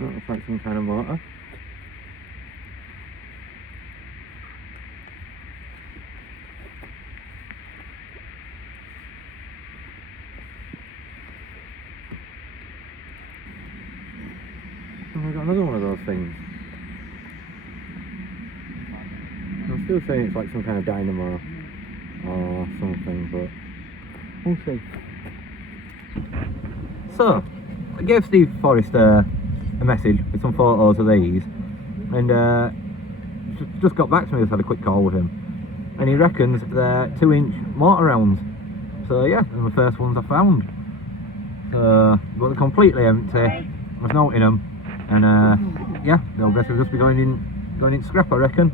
That looks like some kind of motor. And we've got another one of those things. I'm still saying it's like some kind of dynamo or something, but we'll see. So, I gave Steve Forrester a message with some photos of these, and just got back to me. Just had a quick call with him, and he reckons they're 2-inch motor rounds. So yeah, they're the first ones I found. But they're completely empty. I was noting them, and yeah, they'll basically just be going in scrap, I reckon.